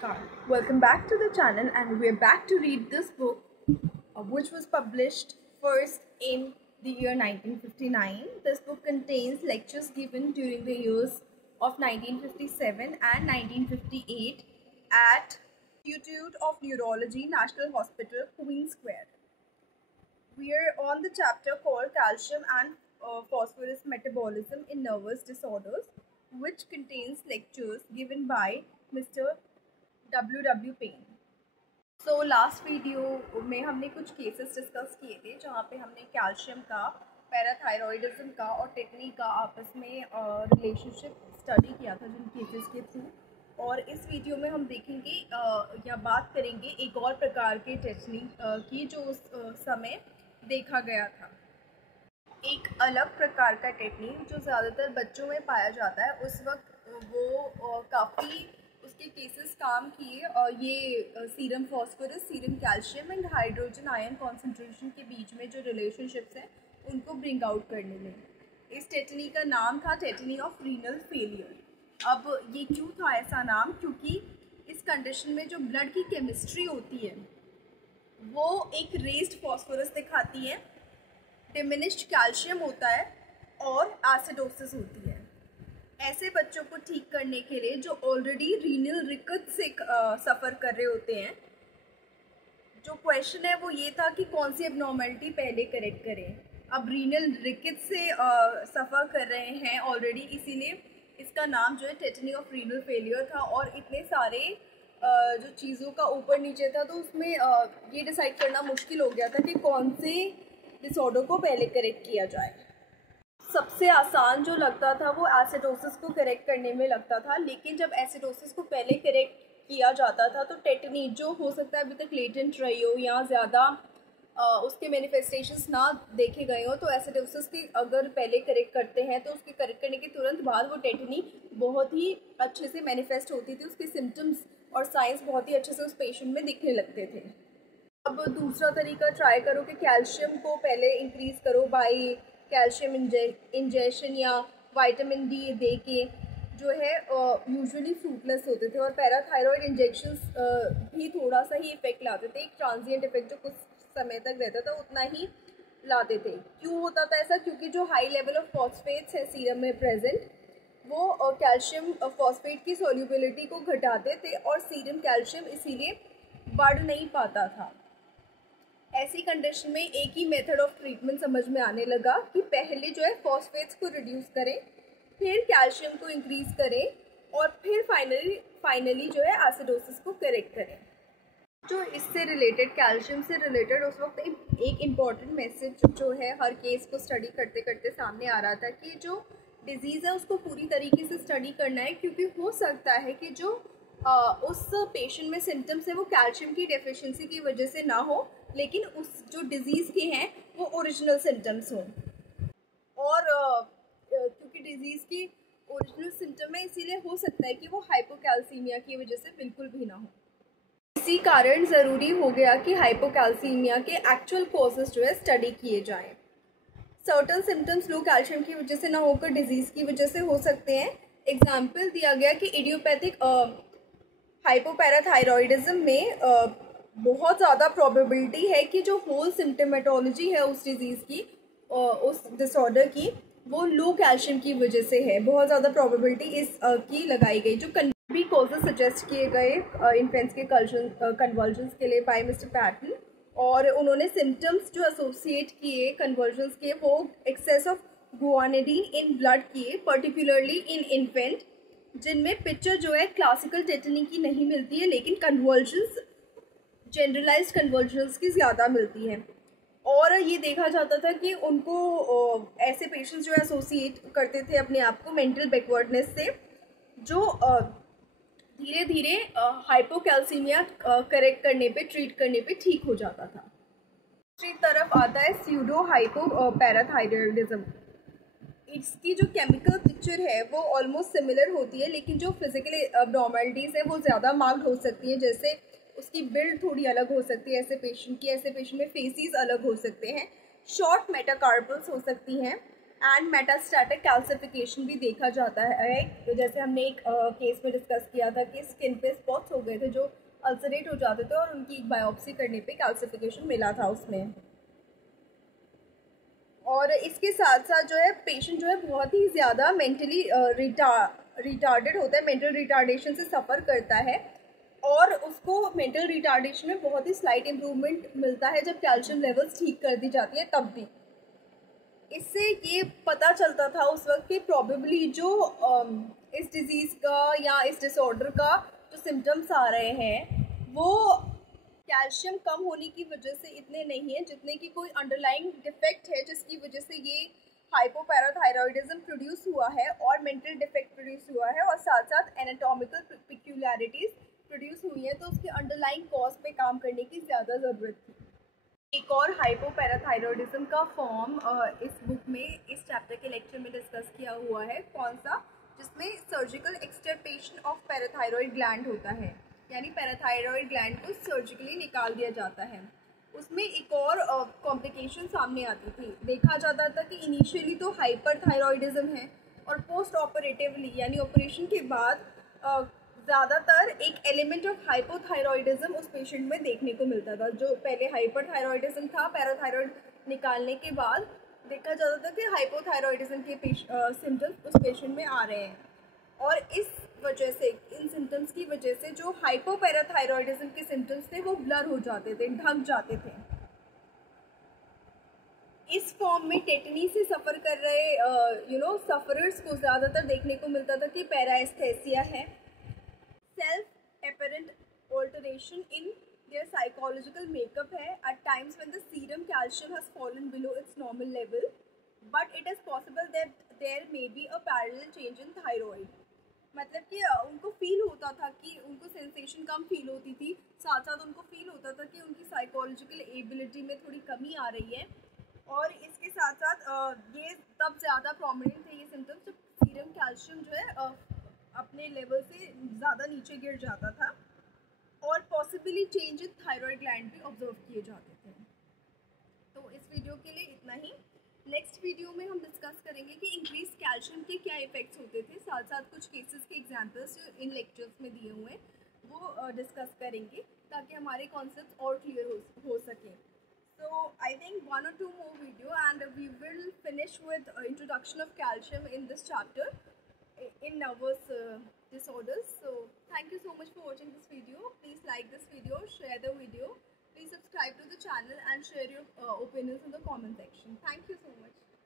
Welcome back to the channel, and we're back to read this book which was published first in the year 1959. This book contains lectures given during the years of 1957 and 1958 at Institute of Neurology, National Hospital, Queen Square. We're on the chapter called Calcium and Phosphorus Metabolism in Nervous Disorders, which contains lectures given by Mr. W. Penn. So last video में हमने कुछ cases discuss किए थे जहाँ पे हमने calcium का, parathyroidism का और टेटनी का आपस में रिलेशनशिप स्टडी किया था जिन केसेस के थ्रू। और इस वीडियो में हम देखेंगे या बात करेंगे एक और प्रकार के टेटनी की जो उस समय देखा गया था। एक अलग प्रकार का टेटनी जो ज़्यादातर बच्चों में पाया जाता है, उस वक्त वो काफ़ी उसके केसेस काम किए और ये serum phosphorus, serum calcium and hydrogen ion concentration के बीच में जो रिलेशनशिप्स हैं उनको ब्रिंग आउट करने में। इस टेटनी का नाम था टेटनी ऑफ रीनल फेलियर। अब ये क्यों था ऐसा नाम? क्योंकि इस कंडीशन में जो ब्लड की केमिस्ट्री होती है वो एक रेज्ड फॉस्फोरस दिखाती है, डिमिनिश्ड कैल्शियम होता है और एसिडोसिस होती है। ऐसे बच्चों को ठीक करने के लिए जो ऑलरेडी रीनल रिकट से सफ़र कर रहे होते हैं, जो क्वेश्चन है वो ये था कि कौन सी एबनॉर्मेलिटी पहले करेक्ट करें। अब रीनल रिकट से सफ़र कर रहे हैं ऑलरेडी, इसीलिए इसका नाम जो है टेटनी ऑफ रीनल फेलियर था। और इतने सारे जो चीज़ों का ऊपर नीचे था तो उसमें ये डिसाइड करना मुश्किल हो गया था कि कौन से डिसऑर्डर को पहले करेक्ट किया जाए। सबसे आसान जो लगता था वो एसिडोसिस को करेक्ट करने में लगता था, लेकिन जब एसिडोसिस को पहले करेक्ट किया जाता था तो टेटनी जो हो सकता है अभी तक लेटेंट रही हो या ज़्यादा उसके मैनिफेस्टेशंस ना देखे गए हो, तो एसिडोसिस की अगर पहले करेक्ट करते हैं तो उसके करेक्ट करने के तुरंत बाद वो टेटनी बहुत ही अच्छे से मैनिफेस्ट होती थी, उसके सिम्टम्स और साइंस बहुत ही अच्छे से उस पेशेंट में दिखने लगते थे। अब दूसरा तरीका ट्राई करो कि कैल्शियम को पहले इंक्रीज़ करो बाई कैल्शियम इंजेक्शन या विटामिन डी दे के, जो है यूजुअली फ्रूटलेस होते थे। और पैराथायरॉयड इंजेक्शंस भी थोड़ा सा ही इफेक्ट लाते थे, एक ट्रांजिएंट इफेक्ट जो कुछ समय तक रहता था उतना ही लाते थे। क्यों होता था ऐसा? क्योंकि जो हाई लेवल ऑफ फॉस्फेट्स है सीरम में प्रेजेंट, वो कैल्शियम फॉस्फेट की सोल्यूबिलिटी को घटाते थे और सीरम कैल्शियम इसीलिए बढ़ नहीं पाता था। ऐसी कंडीशन में एक ही मेथड ऑफ ट्रीटमेंट समझ में आने लगा कि पहले जो है फॉस्फेट्स को रिड्यूस करें, फिर कैल्शियम को इंक्रीज़ करें और फिर फाइनली जो है एसिडोसिस को करेक्ट करें। जो इससे रिलेटेड, कैल्शियम से रिलेटेड उस वक्त एक इम्पॉर्टेंट मैसेज जो है हर केस को स्टडी करते करते सामने आ रहा था कि जो डिज़ीज़ है उसको पूरी तरीके से स्टडी करना है, क्योंकि हो सकता है कि जो उस पेशेंट में सिम्टम्स है वो कैल्शियम की डेफिशिएंसी की वजह से ना हो, लेकिन उस जो डिज़ीज़ के हैं वो ओरिजिनल सिम्टम्स हों। और क्योंकि डिज़ीज़ की ओरिजिनल सिम्टम है, इसीलिए हो सकता है कि वो हाइपोकैल्सीमिया की वजह से बिल्कुल भी ना हो। इसी कारण ज़रूरी हो गया कि हाइपोकैल्सीमिया के एक्चुअल कॉजेज़ जो है स्टडी किए जाएं। सर्टन सिम्टम्स लो कैल्शियम की वजह से ना होकर डिज़ीज़ की वजह से हो सकते हैं। एग्जाम्पल दिया गया कि इडियोपैथिक हाइपोपैराथायरॉयडिज्म में बहुत ज़्यादा प्रोबेबिलिटी है कि जो होल सिम्टमेटोलॉजी है उस डिज़ीज़ की, उस डिसऑर्डर की, वो लो कैल्शियम की वजह से है। बहुत ज़्यादा प्रोबेबिलिटी इस की लगाई गई। जो भी कॉजेज सजेस्ट किए गए इन्फेंट्स के कन्वर्जन्स के लिए बाय मिस्टर पैटन, और उन्होंने सिम्टम्स जो एसोसिएट किए कन्वर्जन्स के, वो excess of guanidine in blood किए, पर्टिकुलरली इन इन्फेंट, जिनमें पिक्चर जो है क्लासिकल टेटनी की नहीं मिलती है, लेकिन कन्वर्जन्स, जनरलाइज्ड कन्वर्जन्स की ज़्यादा मिलती हैं। और ये देखा जाता था कि उनको ऐसे पेशेंट्स जो एसोसिएट करते थे अपने आप को मेंटल बैकवर्डनेस से, जो धीरे धीरे हाइपोकैल्सीमिया करेक्ट करने पे, ट्रीट करने पे ठीक हो जाता था। दूसरी तरफ आता है स्यूडो हाइपोपैराथायरॉयडिज्म। इसकी जो केमिकल पिक्चर है वो ऑलमोस्ट सिमिलर होती है, लेकिन जो फिजिकल एबनॉर्मलिटीज़ है वो ज़्यादा मार्क्ड हो सकती हैं। जैसे उसकी बिल्ड थोड़ी अलग हो सकती है ऐसे पेशेंट में फेसिस अलग हो सकते हैं, शॉर्ट मेटाकार्पल्स हो सकती हैं, एंड मेटास्टैटिक कैल्सिफिकेशन भी देखा जाता है। तो जैसे हमने एक केस में डिस्कस किया था कि स्किन पे स्पॉट्स हो गए थे जो अल्सरेट हो जाते थे और उनकी एक बायोप्सी करने पे कैल्सिफिकेशन मिला था उसमें। और इसके साथ साथ जो है पेशेंट जो है बहुत ही ज़्यादा मेंटली रिटार्डेड होता है, मेंटल रिटार्डेशन से सफ़र करता है और उसको मेंटल रिटार्डेशन में बहुत ही स्लाइट इम्प्रूवमेंट मिलता है जब कैल्शियम लेवल्स ठीक कर दी जाती है तब भी। इससे ये पता चलता था उस वक्त कि प्रॉबेबली जो इस डिज़ीज़ का या इस डिसऑर्डर का जो सिम्टम्स आ रहे हैं वो कैल्शियम कम होने की वजह से इतने नहीं है जितने की कोई अंडरलाइंग डिफेक्ट है जिसकी वजह से ये हाइपोपैराथायरॉयडिज्म प्रोड्यूस हुआ है और मेंटल डिफेक्ट प्रोड्यूस हुआ है और साथ साथ एनाटॉमिकल पिक्यूलैरिटीज़ प्रोड्यूस हुई हैं, तो उसके अंडरलाइंग कॉज पे काम करने की ज़्यादा ज़रूरत थी। एक और हाइपोपैराथायरॉयडिज्म का फॉर्म इस बुक में इस चैप्टर के लेक्चर में डिस्कस किया हुआ है। कौन सा? जिसमें सर्जिकल एक्सटर्पेशन ऑफ पैराथायरॉयड ग्लैंड होता है, यानी पैराथायरॉयड ग्लैंड को सर्जिकली निकाल दिया जाता है। उसमें एक और कॉम्प्लिकेशन सामने आती थी। देखा जाता था कि इनिशियली तो हाइपरथायरॉयडिज्म है और पोस्ट ऑपरेटिवली यानी ऑपरेशन के बाद ज़्यादातर एक एलिमेंट ऑफ हाइपोथायरॉयडिज्म उस पेशेंट में देखने को मिलता था। जो पहले हाइपरथायरॉयडिज्म था, पैराथायरॉयड निकालने के बाद देखा जाता था कि हाइपोथायरॉयडिज्म के सिम्टम्स उस पेशेंट में आ रहे हैं और इस वजह से, इन सिम्टम्स की वजह से जो हाइपोपैराथायरॉयडिज्म के सिम्टम्स थे वो ब्लर हो जाते थे, ढक जाते थे। इस फॉर्म में टेटनी से सफ़र कर रहे सफ़रर्स को ज़्यादातर देखने को मिलता था कि पैराएस्थेसिया है, self apparent alteration in their psychological makeup है, at times when the serum calcium has fallen below its normal level, but it is possible that there may be a parallel change in thyroid. मतलब कि उनको feel होता था कि उनको sensation कम feel होती थी, साथ साथ उनको फील होता था कि उनकी साइकोलॉजिकल एबिलिटी में थोड़ी कमी आ रही है और इसके साथ साथ ये तब ज़्यादा प्रोमिनेंट थे ये सिम्टम्स जब सीरम कैल्शियम जो है अपने लेवल से ज़्यादा नीचे गिर जाता था और possibly change in thyroid gland भी ऑब्जर्व किए जाते थे। तो इस वीडियो के लिए इतना ही। नेक्स्ट वीडियो में हम डिस्कस करेंगे कि इंक्रीज कैल्शियम के क्या इफेक्ट्स होते थे, साथ साथ कुछ केसेस के एग्जांपल्स जो इन लेक्चर्स में दिए हुए हैं वो डिस्कस करेंगे ताकि हमारे कॉन्सेप्ट्स और क्लियर हो सकें। So I think 1 or 2 more video and we will finish with introduction of calcium in this chapter in nervous disorders. So thank you so much for watching this video. Please like this video, share the video. Please subscribe to the channel and share your opinions in the comment section. Thank you so much.